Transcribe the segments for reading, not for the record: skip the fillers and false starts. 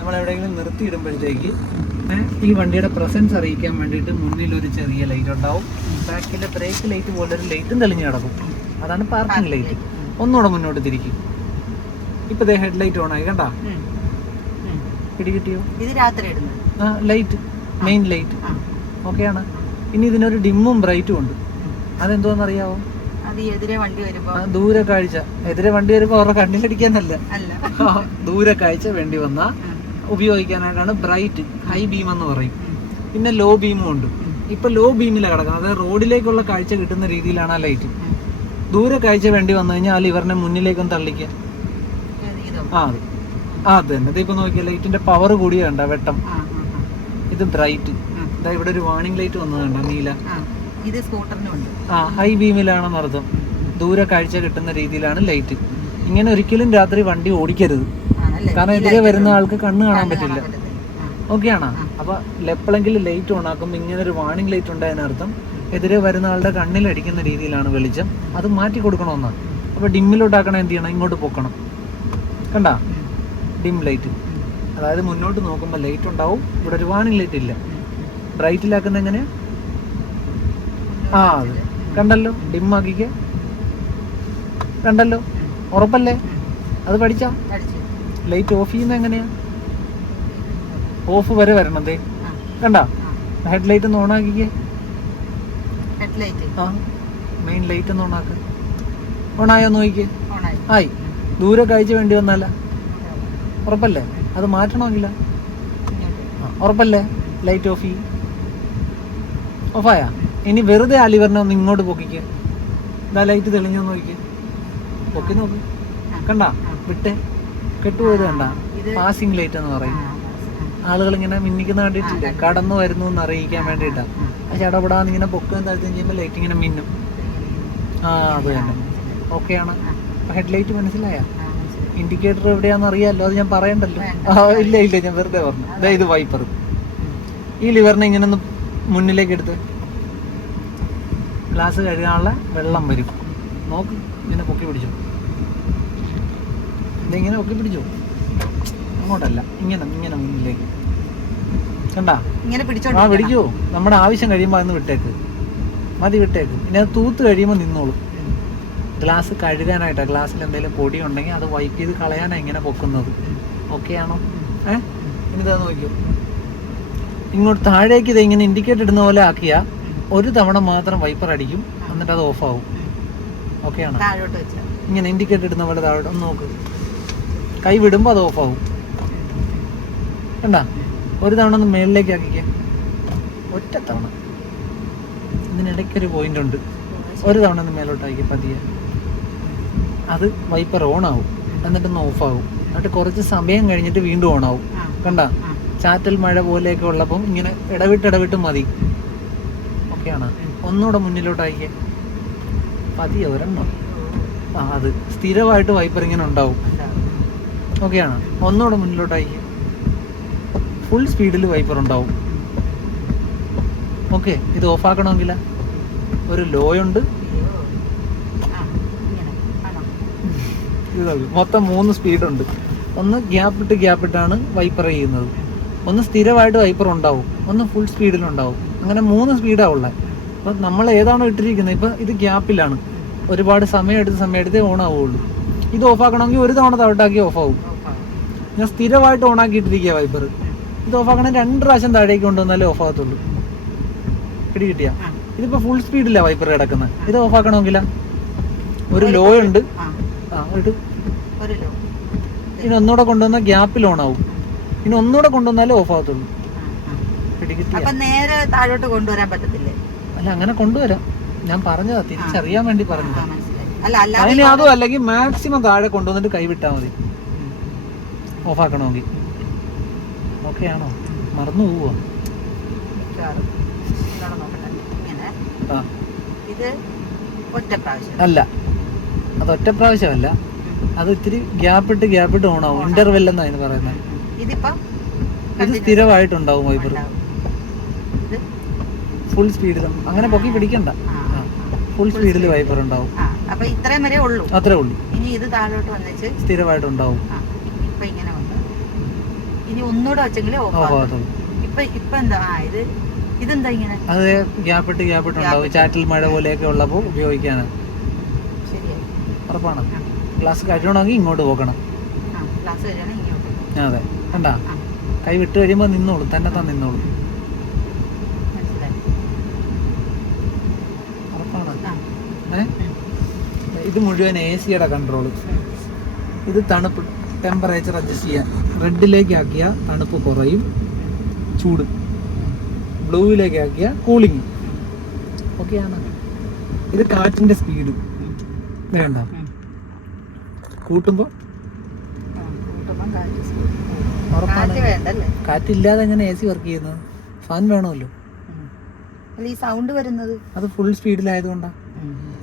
നമ്മളെവിടെയെങ്കിലും നിർത്തിയിടുമ്പോഴത്തേക്ക് ഈ വണ്ടിയുടെ പ്രസൻസ് അറിയിക്കാൻ വേണ്ടിയിട്ട് മുന്നിൽ ഒരു ചെറിയ ലൈറ്റ് ഉണ്ടാവും, ബാക്കിലെ ബ്രേക്ക് ലൈറ്റ് പോലെ ഒരു ലൈറ്റും തെളിഞ്ഞ് കിടക്കും. അതാണ് പാർക്കിംഗ് ലൈറ്റ്. ഒന്നുകൂടെ മുന്നോട്ട് തിരിക്കും. ഇപ്പൊ ഹെഡ് ലൈറ്റ് ഓൺ ആയി, കണ്ടാ? പിടികിട്ടിയോ? ഇത് രാത്രി ലൈറ്റ്, മെയിൻ ലൈറ്റ്. ഓക്കെയാണ്. ഇനി ഇതിനൊരു ഡിമ്മും ബ്രൈറ്റും ഉണ്ട്. അതെന്തോന്നറിയാവോ? ദൂരെ കാഴ്ച. എതിരെ വണ്ടി വരുമ്പോ അവരുടെ കണ്ണിലടിക്കാനല്ല, ദൂരെ കാഴ്ച വേണ്ടി വന്ന ഉപയോഗിക്കാനായിട്ടാണ് ബ്രൈറ്റ്, ഹൈ ബീം എന്ന് പറയും. പിന്നെ ലോ ബീമും ഉണ്ട്. ഇപ്പൊ ലോ ബീമിലാണ് കിടക്കുന്നത്, അതായത് റോഡിലേക്കുള്ള കാഴ്ച കിട്ടുന്ന രീതിയിലാണ് ആ ലൈറ്റ്. ദൂരെ കാഴ്ച വേണ്ടി വന്നു കഴിഞ്ഞാൽ ആ ലിവറിനെ മുന്നിലേക്കൊന്ന് തള്ളിക്കുക. അത് തന്നെ. ഇതിപ്പോ നോക്കിയാൽ ലൈറ്റിന്റെ പവർ കൂടിയ കണ്ട വെട്ടം. ഇത് ബ്രൈറ്റ്. ഇതാ ഇവിടെ ഒരു വാർണിംഗ് ലൈറ്റ് വന്നത് കണ്ട, നീല. ഹൈ ബീമിലാണെന്ന് അർത്ഥം. ദൂരെ കാഴ്ച കിട്ടുന്ന രീതിയിലാണ് ലൈറ്റ്. ഇങ്ങനെ ഒരിക്കലും രാത്രി വണ്ടി ഓടിക്കരുത്, കാരണം എതിരെ വരുന്ന ആൾക്ക് കണ്ണ് കാണാൻ പറ്റില്ല. ഓക്കെയാണോ? അപ്പൊ എപ്പോഴെങ്കിലും ലൈറ്റ് ഓൺ ആക്കുമ്പോൾ ഇങ്ങനെ ഒരു വാർണിംഗ് ലൈറ്റ് ഉണ്ടായതിനർത്ഥം എതിരെ വരുന്ന ആളുടെ കണ്ണിലടിക്കുന്ന രീതിയിലാണ് വെളിച്ചം. അത് മാറ്റി കൊടുക്കണമെന്നാണ്. അപ്പൊ ഡിമ്മിലോട്ടാക്കണം, എന്ത് ചെയ്യണം? ഇങ്ങോട്ട് പൊക്കണം. കണ്ട ഡിം ലൈറ്റ്, അതായത് മുന്നോട്ട് നോക്കുമ്പോൾ ലൈറ്റ് ഉണ്ടാവും, ഇവിടെ ഒരു വാർണിംഗ് ലൈറ്റ് ഇല്ല. ബ്രൈറ്റിലാക്കുന്ന എങ്ങനെയാ? അത് കണ്ടല്ലോ, ഡിം ആക്കിക്ക്. കണ്ടല്ലോ, ഉറപ്പല്ലേ? അത് പഠിച്ചാ? ലൈറ്റ് ഓഫ് ചെയ്യുന്ന എങ്ങനെയാ? ഓഫ് വരെ വരണതേ. കണ്ട ഹെഡ് ലൈറ്റ് ഒന്ന് ഓൺ ആക്കിക്കേ. മെയിൻ ലൈറ്റ് ഒന്ന് ഓണാക്ക്. ഓണായോ നോക്കിക്കേ. ആയി. ദൂരെ കാഴ്ച വേണ്ടി വന്നല്ല, ഉറപ്പല്ലേ? അത് മാറ്റണമെങ്കില്ല, ഉറപ്പല്ലേ? ലൈറ്റ് ഓഫ് ചെയ്യും. ഓഫായാ? ഇനി വെറുതെ ആ ലിവറിനെ ഒന്ന് ഇങ്ങോട്ട് പൊക്കിക്കുക. ഇതാ ലൈറ്റ് തെളിഞ്ഞോ നോക്കിക്കേ. പൊക്കി നോക്ക്. കണ്ട വിട്ടേ, കെട്ടുപോയത് കണ്ട? പാസിംഗ് ലൈറ്റ് എന്ന് പറയും. ആളുകൾ ഇങ്ങനെ മിന്നിക്കുന്ന കണ്ടിട്ടില്ല, കടന്നു വരുന്നു എന്ന് അറിയിക്കാൻ വേണ്ടിയിട്ടാ. ആ ചടപടാന്ന് ഇങ്ങനെ പൊക്കുകയും താഴ്ത്തുകയും ചെയ്യുമ്പോൾ ലൈറ്റ് ഇങ്ങനെ മിന്നും. അത് തന്നെ. ഓക്കെയാണ്. ഹെഡ് ലൈറ്റ് മനസ്സിലായ? ഇൻഡിക്കേറ്റർ എവിടെയാണെന്ന് അറിയാമല്ലോ, അത് ഞാൻ പറയണ്ടല്ലോ. ഇല്ല ഞാൻ വെറുതെ പറഞ്ഞു. ഇത് വൈപ്പർ. ഈ ലിവറിനെ ഇങ്ങനെ ഒന്ന് മുന്നിലേക്ക് എടുത്ത് ഗ്ലാസ് കഴുകാനുള്ള വെള്ളം വരും. നോക്ക്, ഇങ്ങനെ പൊക്കി പിടിച്ചോ. ഇതിങ്ങനെ പൊക്കി പിടിച്ചോ, അങ്ങോട്ടല്ല, ഇങ്ങനെ മുന്നിലേക്ക്. കണ്ടാ? പിടിച്ചോ. നമ്മുടെ ആവശ്യം കഴിയുമ്പോൾ അതൊന്ന് വിട്ടേക്ക്, മതി, വിട്ടേക്ക്. ഇനി അത് തൂത്ത് കഴിയുമ്പോൾ നിന്നോളും. ഗ്ലാസ് കഴുകാനായിട്ടാണ്. ഗ്ലാസ്സിൽ എന്തെങ്കിലും പൊടി ഉണ്ടെങ്കിൽ അത് വൈപ്പ് ചെയ്ത് കളയാനാണ് ഇങ്ങനെ പൊക്കുന്നത്. ഓക്കെ ആണോ? ഇനി ഇതാ നോക്കിയോ, ഇങ്ങോട്ട് താഴേക്ക് ഇത് ഇങ്ങനെ ഇൻഡിക്കേറ്റർ ഇടുന്ന പോലെ ആക്കിയാൽ ഒരു തവണ മാത്രം വൈപ്പർ അടിക്കും, എന്നിട്ട് അത് ഓഫ് ആവും. ഓക്കെ ആണോ? ഇങ്ങനെ ഇൻഡിക്കേറ്റർ ഇടുന്ന പോലെ താഴോട്ട് ഒന്ന് നോക്ക്. കൈ വിടുമ്പോൾ അത് ഓഫ് ആവും. കണ്ടാ? ഒരു തവണ ഒന്ന് മേളിലേക്ക് ആക്കിക്കുക, ഒറ്റ തവണ. ഇതിനിടയ്ക്കൊരു പോയിന്റ് ഉണ്ട്. ഒരു തവണ ഒന്ന് മേലോട്ടാക്കി പതിയെ, അത് വൈപ്പർ ഓൺ ആവും, എന്നിട്ടൊന്ന് ഓഫ് ആവും. എന്നിട്ട് കുറച്ച് സമയം കഴിഞ്ഞിട്ട് വീണ്ടും ഓൺ ആവും. കണ്ട? ചാറ്റൽ മഴ പോലെയൊക്കെ ഉള്ളപ്പം ഇങ്ങനെ ഇടവിട്ട് മതി. ഓക്കെയാണ്. ഒന്നുകൂടെ മുന്നിലോട്ടാക്കിയ പതിയെ ഒരെണ്ണം. അത് സ്ഥിരമായിട്ട് വൈപ്പർ ഇങ്ങനെ ഉണ്ടാവും. ഓക്കെയാണ്. ഒന്നുകൂടെ മുന്നിലോട്ടാക്കിയ ഫുൾ സ്പീഡിൽ വൈപ്പർ ഉണ്ടാവും. ഓക്കെ. ഇത് ഓഫാക്കണമെങ്കിൽ ഒരു ലോ ഉണ്ട്. മൊത്തം 3 സ്പീഡുണ്ട്. ഒന്ന് ഗ്യാപ്പിട്ടാണ് വൈപ്പർ ചെയ്യുന്നത്. ഒന്ന് സ്ഥിരമായിട്ട് വൈപ്പർ ഉണ്ടാവും, ഒന്ന് ഫുൾ സ്പീഡിലുണ്ടാവും. അങ്ങനെ 3 സ്പീഡാണ് ഉള്ളത്. അപ്പം നമ്മൾ ഏതാണോ ഇട്ടിരിക്കുന്നത്, ഇപ്പം ഇത് ഗ്യാപ്പിലാണ്. ഒരുപാട് സമയം എടുത്തേ ഓൺ ആവുള്ളൂ. ഇത് ഓഫാക്കണമെങ്കിൽ ഒരു തവണ താഴോട്ടാക്കി ഓഫാവും. ഞാൻ സ്ഥിരമായിട്ട് ഓണാക്കിയിട്ടിരിക്കുക വൈപ്പർ. ഇത് ഓഫാക്കണമെങ്കിൽ 2 പ്രാവശ്യം താഴേക്ക് കൊണ്ടുവന്നാലേ ഓഫാകത്തുള്ളൂ. കിട്ടിയാ? ഇതിപ്പോൾ ഫുൾ സ്പീഡിലാണ് വൈപ്പർ കിടക്കുന്നത്. ഇത് ഓഫാക്കണമെങ്കിൽ ഒരു ലോ ഉണ്ട്. ഇനി ഒന്നുകൂടെ കൊണ്ടുവന്ന ഗ്യാപ്പിൽ ഓൺ ആവും. ഇനി ഒന്നുകൂടെ കൊണ്ടുവന്നാലേ ഓഫ് ആകത്തുള്ളൂ. നേരെ താഴോട്ട് കൊണ്ടുവരാൻ പറ്റത്തില്ലേ? അല്ല, അങ്ങനെ കൊണ്ടുവരാം. ഞാൻ പറഞ്ഞതാ, തിരിച്ചറിയാൻ വേണ്ടി പറഞ്ഞതാ. അതിന് അതും അല്ലെങ്കിൽ മാക്സിമം താഴെ കൊണ്ടുവന്നിട്ട് കൈവിട്ടാൽ മതി ഓഫാക്കണമെങ്കിൽ. ഓക്കെ ആണോ? മറന്നു പോവോ? അല്ല, അത് ഒറ്റ പ്രാവശ്യമല്ല, അത് ഇത്തിരി ഗ്യാപ്പിട്ട് ഓൺ ആവും. ഇന്റർവെൽ എന്നാ അതിന് പറയുന്നത്. ഇത് സ്ഥിരമായിട്ടുണ്ടാവും വൈപ്പർ. ഫുൾ സ്പീഡിൽ അങ്ങനെ പൊക്കി പിടിക്കണ്ട. ഫുൾ സ്പീഡിൽ വൈപ്പർ ഉണ്ടാവും. അത്രേ ഉള്ളൂ. ഇനി ഇത് താഴോട്ട് വന്നിട്ട് സ്ഥിരമായിട്ടുണ്ടാവും. ഇങ്ങനെ വന്നു. ഇനി ഇനി ഒന്നുകൂടെ വെച്ചെങ്കിലേ ഓഫ് ഓഫ് ആകത്തുള്ളൂ. ഇപ്പൊ എന്താ ഇതെന്താ ഇങ്ങനെ? അത് ഗ്യാപ്പിട്ട് ഉണ്ടാവും. ചാറ്റിൽ മഴ പോലെയൊക്കെ ഉള്ളപ്പോൾ ഉപയോഗിക്കാനാണ്. ശരിയായി. ഉറപ്പാണ്. ഗ്ലാസ് കഴിയണമെങ്കിൽ ഇങ്ങോട്ട് പോക്കണം. ഗ്ലാസ് കഴിയണം ഇങ്ങോട്ട്. അതെ, കണ്ടാ കൈ വിട്ട് കഴിയുമ്പോൾ നിന്നോളൂ, തന്നെ നിന്നോളൂ. മനസ്സിലായി. ഉറപ്പാണ്. ഇത് മുഴുവൻ AC-യുടെ കൺട്രോള്. ഇത് തണുപ്പ്, ടെമ്പറേച്ചർ അഡ്ജസ്റ്റ് ചെയ്യാൻ. റെഡിലേക്ക് ആക്കിയ തണുപ്പ് കുറയും, ചൂട്. ബ്ലൂവിലേക്ക് ആക്കിയ കൂളിങ്. ഓക്കെയാണ്. ഇത് കാറ്റിന്റെ സ്പീഡ് വേണ്ട. കൂട്ടുമ്പോൾ കാറ്റില്ലാതെ എങ്ങനെ AC വർക്ക് ചെയ്യുന്നത്? ഫാൻ വേണമല്ലോ. ഈ സൗണ്ട് വരുന്നത് അത് ഫുൾ സ്പീഡിലായതുകൊണ്ടാണ്.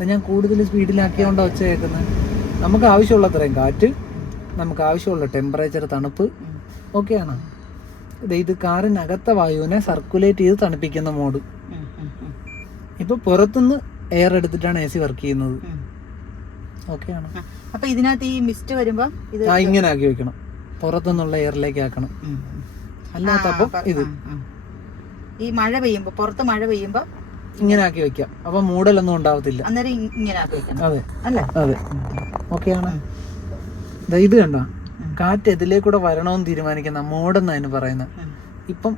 ഞാൻ കൂടുതൽ സ്പീഡിലാക്കിയോണ്ടാ ഒച്ച കേൾക്കുന്നത്. നമുക്ക് ആവശ്യമുള്ള അത്രയും കാറ്റ്, നമുക്ക് ആവശ്യമുള്ള ടെമ്പറേച്ചർ, തണുപ്പ്. ഓക്കെയാണ്. ഇത് കാറിനകത്തെ വായുവിനെ സർക്കുലേറ്റ് ചെയ്ത് തണുപ്പിക്കുന്ന മോഡ്. ഇപ്പൊ പുറത്തുനിന്ന് എയർ എടുത്തിട്ടാണ് AC വർക്ക് ചെയ്യുന്നത്. ഓക്കെയാണ്. അപ്പൊ ഇതിനകത്ത് ഈ മിസ്റ്റ് വരുമ്പോ ഇങ്ങനെ ആക്കി വെക്കണം, പുറത്തുനിന്നുള്ള എയറിലേക്ക് ആക്കണം. അല്ലാത്തപ്പോ ഇത് ഈ മഴ പെയ്യുമ്പോ, പുറത്ത് മഴ പെയ്യുമ്പോ ഇങ്ങനെ ആക്കി വെക്കാം. അപ്പൊ മൂടലൊന്നും ഉണ്ടാവത്തില്ല. അന്നേരം ഇങ്ങനെ ആക്കി വെക്കണം. അതെ അല്ലേ? അതെ. ഓക്കെയാണ്. ഇത് കണ്ട, കാറ്റ് എതിലേക്കൂടെ വരണമെന്ന് തീരുമാനിക്കുന്ന മോഡെന്ന് അതിന് പറയുന്നത്. ഇപ്പം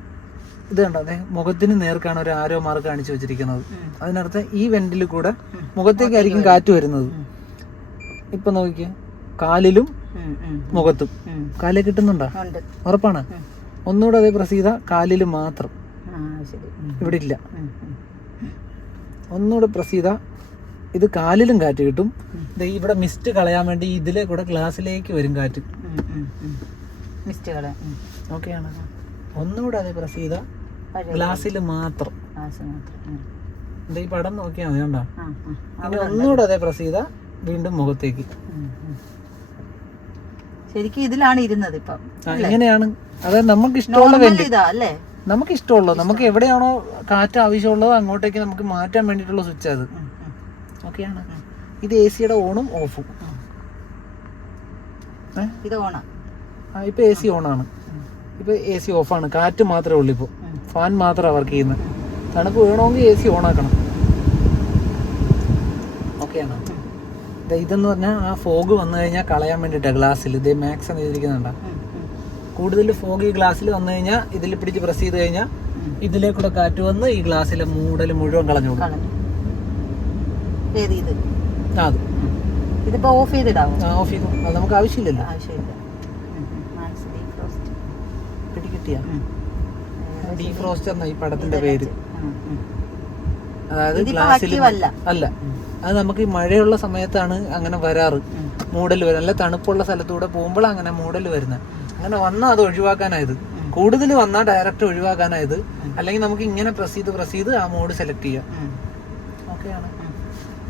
ഇത് കണ്ട, അതെ മുഖത്തിന് നേർക്കാണ് ഒരു ആരോ മാർക്ക് കാണിച്ചു വെച്ചിരിക്കുന്നത്. അതിനർത്ഥം ഈ വെന്റിൽ കൂടെ മുഖത്തേക്കായിരിക്കും കാറ്റ് വരുന്നത്. ഇപ്പൊ നോക്കിക്കേ, കാലിലും മുഖത്തും. കാലിൽ കിട്ടുന്നുണ്ടോ? ഉറപ്പാണ്. ഒന്നുകൂടെ അതേ പ്രസ് ചെയ്താ കാലിൽ മാത്രം, ഇവിടെ ഇല്ല. ഒന്നുകൂടെ പ്രസ് ചെയ്താ ഇത് കാലിലും കാറ്റ് കിട്ടും. ഇവിടെ മിസ്റ്റ് കളയാൻ വേണ്ടി ഇതിലെ കൂടെ ഗ്ലാസ്സിലേക്ക് വരും കാറ്റ്. ഓക്കെയാണ്. ഒന്നുകൂടെ അതേ പ്രസ് ചെയ്താ ഗ്ലാസ്സിൽ മാത്രം. ഈ പടം നോക്കിയാൽ മതി, കണ്ടോ? ഇനി ഒന്നുകൂടെ അതേ പ്രസ് ചെയ്താ വീണ്ടും മുഖത്തേക്ക്. ശരിക്കും ഇതിലാണ് ഇരുന്നത് ഇപ്പൊ. ഇങ്ങനെയാണ്. അതായത് നമുക്ക് ഇഷ്ടമുള്ള നമുക്ക് ഇഷ്ടമുള്ളത്, നമുക്ക് എവിടെയാണോ കാറ്റ് ആവശ്യമുള്ളത് അങ്ങോട്ടേക്ക് നമുക്ക് മാറ്റാൻ വേണ്ടിയിട്ടുള്ള സ്വിച്ച് അത്. ഓക്കെയാണ്. ഇത് AC-യുടെ ഓണും ഓഫും. ഇപ്പൊ AC ഓണാണ്, ഇപ്പൊ AC ഓഫാണ്. കാറ്റ് മാത്രമേ ഉള്ളൂ. ഇപ്പൊ ഫാൻ മാത്രമാണ് വർക്ക് ചെയ്യുന്നത്. തണുപ്പ് വേണമെങ്കിൽ AC ഓണാക്കണം. ഓക്കെയാണ്. ഇതെന്ന് പറഞ്ഞാൽ ആ ഫോഗ് വന്നു കഴിഞ്ഞാൽ കളയാൻ വേണ്ടിയിട്ടാണ്. ഗ്ലാസ്സിൽ ഇതേ മാക്സ് എന്ന് എഴുതിയിരിക്കുന്നുണ്ടോ? കൂടുതൽ ഫോഗ് ഈ ഗ്ലാസ്സിൽ വന്നു കഴിഞ്ഞാൽ ഇതിൽ പിടിച്ച് പ്രസ് ചെയ്ത് കഴിഞ്ഞാൽ ഇതിലേക്കൂടെ കാറ്റ് വന്ന് ഈ ഗ്ലാസ്സിലെ മൂടൽ മുഴുവൻ കളഞ്ഞു കൊടുക്കും. ഇതിപ്പോ ഓഫ് ചെയ്തിടാവും. ഓഫ് ചെയ്തു. അത് നമുക്ക് ആവശ്യമില്ലല്ലോ. പിടികിട്ടിയ ഡീഫ്രോസ്റ്റർ എന്ന ഈ പടത്തിന്റെ പേര്. അതായത് ഗ്ലാസ്സിൽ അല്ല, അത് നമുക്ക് ഈ മഴയുള്ള സമയത്താണ് അങ്ങനെ വരാറ്. മൂടൽ വരും. അല്ല തണുപ്പുള്ള സ്ഥലത്തൂടെ പോകുമ്പോൾ അങ്ങനെ മൂടൽ വരുന്നത്. അങ്ങനെ വന്നാൽ അത് ഒഴിവാക്കാനായത്. കൂടുതൽ വന്നാൽ ഡയറക്റ്റ് ഒഴിവാക്കാനായത്. അല്ലെങ്കിൽ നമുക്ക് ഇങ്ങനെ പ്രസ് ചെയ്ത് ആ മോഡ് സെലക്ട് ചെയ്യാം. ഓക്കെയാണ്.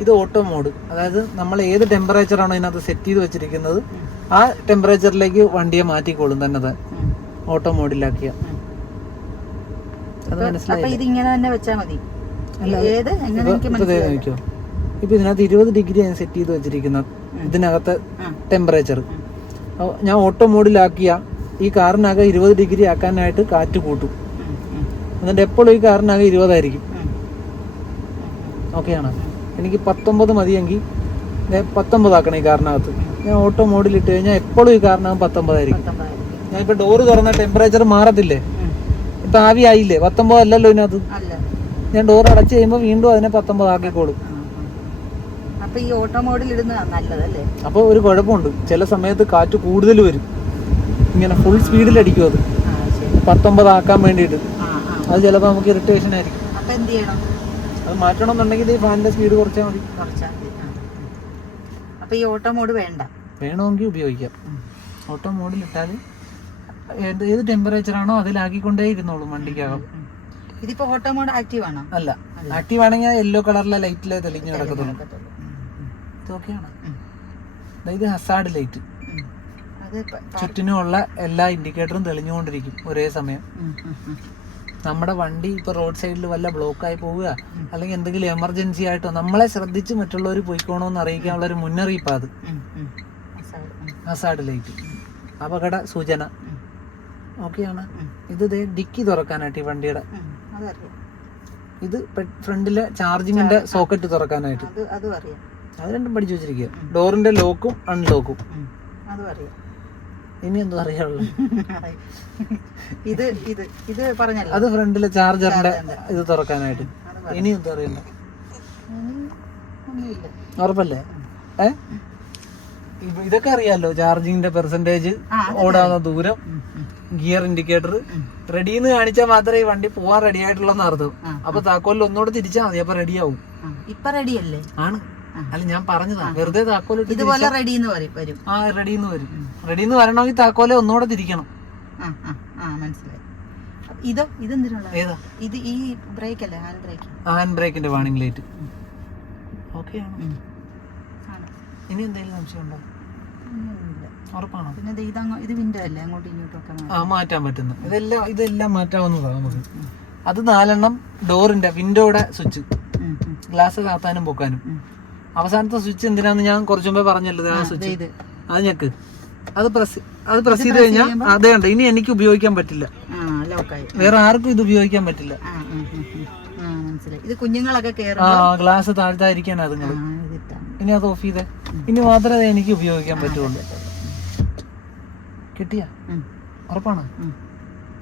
ഇത് ഓട്ടോ മോഡ്. അതായത് നമ്മൾ ഏത് ടെമ്പറേച്ചറാണോ ഇതിനകത്ത് സെറ്റ് ചെയ്ത് വെച്ചിരിക്കുന്നത് ആ ടെമ്പറേച്ചറിലേക്ക് വണ്ടിയെ മാറ്റിക്കോളും തന്നെ. ഓട്ടോ മോഡിലാക്കിയ അത് മനസ്സിലായി. ഇപ്പൊ ഇതിനകത്ത് 20 ഡിഗ്രി ഞാൻ സെറ്റ് ചെയ്ത് വെച്ചിരിക്കുന്നത് ഇതിനകത്ത് ടെമ്പറേച്ചർ. ഞാൻ ഓട്ടോ മോഡിലാക്കിയ ഈ കാറിനകം 20 ഡിഗ്രി ആക്കാനായിട്ട് കാറ്റ് കൂട്ടും. എന്നിട്ട് എപ്പോഴും ഈ കാറിനകം 20 ആയിരിക്കും. ഓക്കെയാണ്. എനിക്ക് 19 മതിയെങ്കിൽ 19 ആക്കണം ഈ കാറിനകത്ത്. ഞാൻ ഓട്ടോ മോഡിൽ ഇട്ട് കഴിഞ്ഞാൽ എപ്പോഴും ഈ കാറിനകം 19 ആയിരിക്കും. ഞാൻ ഇപ്പൊ ഡോറ് തുറന്ന ടെമ്പറേച്ചർ മാറത്തില്ലേ? ഇപ്പൊ ആവി ആയില്ലേ? 19 അല്ലല്ലോ ഇതിനകത്ത്. ഞാൻ ഡോർ അടച്ചു കഴിയുമ്പോൾ വീണ്ടും അതിനെ 19 ആക്കിക്കോളും. അപ്പൊ ഈ ഓട്ടോ മോഡിൽ ഇടുന്നതാണ് നല്ലതല്ലേ? അപ്പൊ ഒരു കുഴപ്പമുണ്ട്, ചില സമയത്ത് കാറ്റ് കൂടുതൽ വരും. ഇങ്ങനെ ഫുൾ സ്പീഡിൽ അടിക്കും. അത് 19 ആക്കാൻ വേണ്ടിയിട്ട് അത് ചിലപ്പോൾ നമുക്ക് ഇറിറ്റേഷൻ ആയിരിക്കും. അപ്പൊ എന്ത് ചെയ്യണം? അത് മാറ്റണമെന്നുണ്ടെങ്കിൽ ഈ ഫാനിന്റെ സ്പീഡ് കുറച്ചാൽ മതി. അപ്പൊ ഈ ഓട്ടോ മോഡ് വേണമെങ്കിൽ ഉപയോഗിക്കാം. ഓട്ടോ മോഡിൽ ഇട്ടാൽ ഏത് ടെമ്പറേച്ചറാണോ അതിലാക്കിക്കൊണ്ടേ ഇരുന്നോളും വണ്ടിക്കകം. ഇതിപ്പോ ഓട്ടോ മോഡ് ആക്റ്റീവ് ആണോ? അല്ല, ആക്റ്റീവ് ആണെങ്കിൽ യെല്ലോ കളറിലെ ലൈറ്റിലെ തെളിഞ്ഞു കിടക്കത്തുള്ളൂ. ഇതൊക്കെയാണ്. ഇത് ഹസാർഡ് ലൈറ്റ്. ചുറ്റിനുമുള്ള എല്ലാ ഇൻഡിക്കേറ്ററും തെളിഞ്ഞുകൊണ്ടിരിക്കും ഒരേ സമയം. നമ്മുടെ വണ്ടി ഇപ്പൊ റോഡ് സൈഡിൽ വല്ല ബ്ലോക്കായി പോവുക അല്ലെങ്കിൽ എന്തെങ്കിലും എമർജൻസി ആയിട്ടോ നമ്മളെ ശ്രദ്ധിച്ച് മറ്റുള്ളവർ പോയിക്കോണോന്ന് അറിയിക്കാനുള്ള ഒരു മുന്നറിയിപ്പാ അത്. ഹസാർഡ് ലൈറ്റ്, അപകട സൂചന. ഓക്കെയാണ്. ഇത് ഡിക്കി തുറക്കാനായിട്ട് ഈ വണ്ടിയുടെ. അതറിയാം. ഇത് ഫ്രണ്ടിലെ ചാർജിങ്ങിന്റെ സോക്കറ്റ് തുറക്കാനായിട്ട്. അതും അറിയാം. അത് രണ്ടും പഠിച്ചു വെച്ചിരിക്കുക. ഡോറിന്റെ ലോക്കും അൺലോക്കും. അതും അറിയാം. ഇനി എന്തോ അറിയാനുള്ളൂ. ഇത് ഇത് ഇത് പറഞ്ഞല്ലോ. അത് ഫ്രണ്ടിലെ ചാർജറിന്റെ ഇത് തുറക്കാനായിട്ട്. ഇനി എന്തോ അറിയണ്ട. ഉറപ്പല്ലേ? ഇതൊക്കെ അറിയാലോ. ചാർജിങ്ങിന്റെ പെർസെന്റേജ്, ഓടാവുന്ന ദൂരം, ഗിയർ ഇൻഡിക്കേറ്റർ. റെഡിന്ന് കാണിച്ചാൽ മാത്രമേ ഈ വണ്ടി പോവാൻ റെഡി ആയിട്ടുള്ളതെന്ന് അർത്ഥം. അപ്പൊ താക്കോലിൽ ഒന്നുകൂടെ തിരിച്ചാൽ മതി, അപ്പൊ റെഡിയാവും. ഇപ്പൊ റെഡിയല്ലേ? ആണ്. അല്ല, ഞാൻ പറഞ്ഞതാ, വെറുതെ താക്കോൽ ഇതുപോലെ റെഡിന്ന് വരും. ആ, റെഡിന്ന് വരും. റെഡിന്ന് വരണമെങ്കിൽ താക്കോലെ ഒന്നുകൂടെ തിരിക്കണം. മനസ്സിലായി. ഇതോ? ഇതെന്തിനുള്ള? ഏതാ? ഇത് ഈ ബ്രേക്ക് അല്ലേ? Hand brake. ഹാൻഡ് ബ്രേക്കിന്റെ വാണിംഗ് ലൈറ്റ്. ഓക്കെയാണ്. ഇനി എന്തെങ്കിലും സംശയം ഉണ്ടോ? ഉറപ്പാണോ? പിന്നെ ഇത് വിൻഡോ അല്ലേ? അങ്ങോട്ടും ഇങ്ങോട്ടും ആ, മാറ്റാൻ പറ്റുന്നു. ഇതെല്ലാം മാറ്റാവുന്നതാണ് നമുക്ക്. അത് 4 എണ്ണം ഡോറിന്റെ വിൻഡോയുടെ സ്വിച്ച്, ഗ്ലാസ് കാത്താനും പൊക്കാനും. അവസാനത്തെ സ്വിച്ച് എന്തിനാന്ന് ഞാൻ കുറച്ചു മുമ്പേ പറഞ്ഞല്ലോ. ആ സ്വിച്ച്, അത് ഞെക്ക്. അത് പ്രസ് ചെയ്ത് കഴിഞ്ഞാൽ അതേ ഉണ്ട്. ഇനി എനിക്ക് ഉപയോഗിക്കാൻ പറ്റില്ല, വേറെ ആർക്കും ഇത് ഉപയോഗിക്കാൻ പറ്റില്ല. ഇത് കുഞ്ഞുങ്ങളൊക്കെ ഗ്ലാസ് താഴ്ത്താതിരിക്കാനാ അതുങ്ങൾ. ഇനി അത് ഓഫ് ചെയ്തേ. ഇനി മാത്രമേ എനിക്ക് ഉപയോഗിക്കാൻ പറ്റുള്ളൂ. കിട്ടിയ ഉറപ്പാണ്?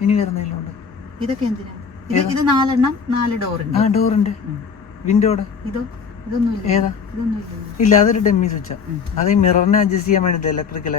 ഇനി വരുന്നില്ലോണ്ട്. ഇതൊക്കെ എന്തിനാ? ഇത് 4 എണ്ണം, 4 ഡോറിന്റെ. ആ, ഡോറിന്റെ വിൻഡോയുടെ. ഇതൊന്നും ഏതാ? ഇല്ല, അതൊരു ഡെമ്മി സ്വിച്ചാ. അത് ഈ മിററിനെ അഡ്ജസ്റ്റ് ചെയ്യാൻ വേണ്ടിട്ട് ഇലക്ട്രിക്കൽ